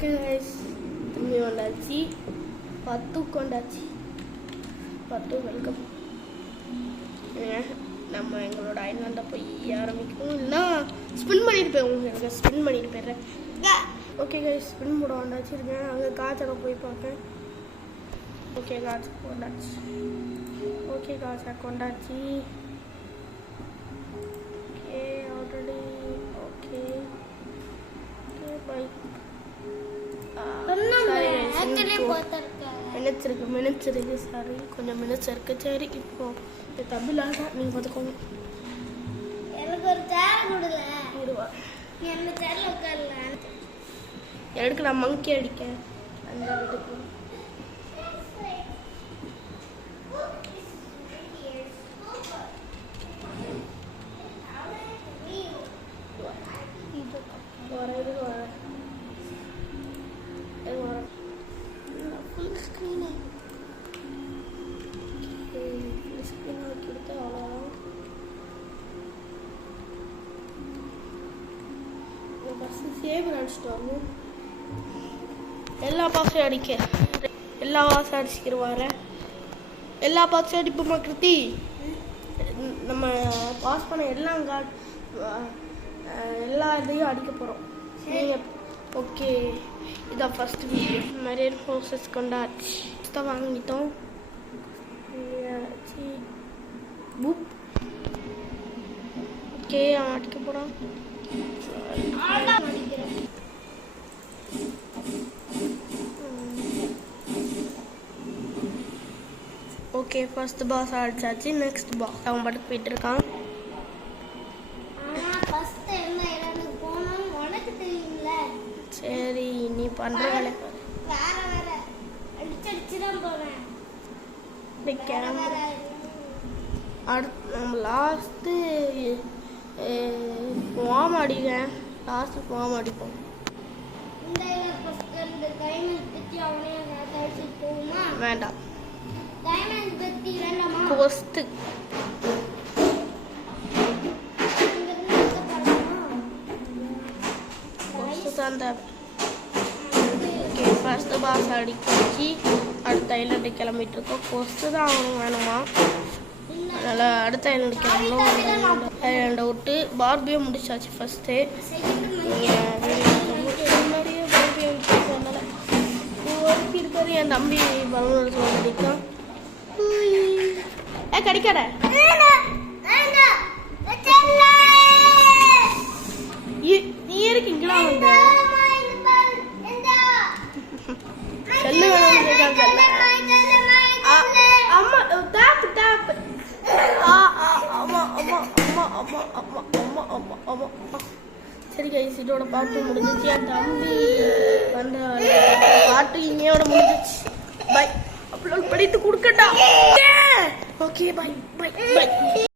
Okay guys, துணி வந்தாச்சு, பத்து கொண்டாச்சு. பத்து வெல்கம். நம்ம எங்களோட ஐலாண்டை போய் ஆரம்பிக்கணும். இல்லைன்னா ஸ்பின் பண்ணிட்டு போயிடுவோம். எனக்கு ஸ்பின் பண்ணிட்டு போயிடுறேன். ஓகே கைஸ், ஸ்பின் போட வந்தாச்சுருக்கேன். அங்கே காய்ச்சலை போய் பார்க்கேன். ஓகே காய்ச்சல் கொண்டாச்சு. ஓகே காய்ச்சல் கொண்டாச்சு. Okay already okay bye. Minutes இருக்கு சாரி, கொஞ்சம் மினிட்ஸ் இருக்கு. சரி, இப்போ தமிழாக நீங்கள் பார்த்துக்கோங்க. எனக்கு ஒரு சேர் கொடுங்க. இருவா, நீ அந்த சேர்ல உட்காரல. எனக்கு நான் மங்கி அடிக்கேன். அந்த இதுக்கு எல்லா பாக்ஸையும் அடிக்க, எல்லா வாசம் அடிச்சுக்கிடுவார. எல்லா பாக்ஸையும் அடிப்போமா கிருத்தி? நம்ம பாஸ் பண்ண எல்லா இதையும் அடிக்க போகிறோம். நீங்கள் ஓகே, இதான் ஃபஸ்ட் வீடியோ. நிறைய ப்ரோசஸ் கொண்டாச்சு தான் வாங்கிட்டோம். புக் ஓகே, அவன் அடிக்க போகிறான். ஓகே, ஃபர்ஸ்ட் பாஸ் அடிச்சாச்சு. நெக்ஸ்ட் பாஸ் அவன் பாட்டுக்கு போயிட்டு இருக்கான். சரி, நீ பண்ற வேலை அடுத்து நம்ம லாஸ்ட்டு ஃபார்ம் அடிக்கிறேன். லாஸ்ட்டு ஃபார்ம் அடிப்போம். வேண்டாம், ஃபர்ஸ்ட்டு தான் தேவை. ஓகே, ஃபர்ஸ்ட் பாஸ் அடிச்சு அடுத்த ஐலாண்டு கிளம்பிட்டு இருக்கோம். ஃபர்ஸ்ட்டு தான் அவனும் வேணுமா, அதனால் அடுத்த ஐலாண்டு கிளம்பணும். ஐலாண்டை விட்டு பார்பியை முடிச்சாச்சு ஃபஸ்ட்டு. நிறைய பார்பியை விட்டுறதுனால இருக்காரு. என் தம்பி பலூன் அடிக்கான். கடிக்காட நீ இருக்கீங்களா? வந்து செல்லு வேணும். அம்மா டேப் டேப். சரி கைஸ், இதோட பாட்டு முடிஞ்சிச்சு. என் தம்பி வந்த பாட்டு இனியோட முடிஞ்சிச்சு. பை, அப்லோட் பண்ணிட்டு கொடுக்கட்டா? Okay, bye bye by.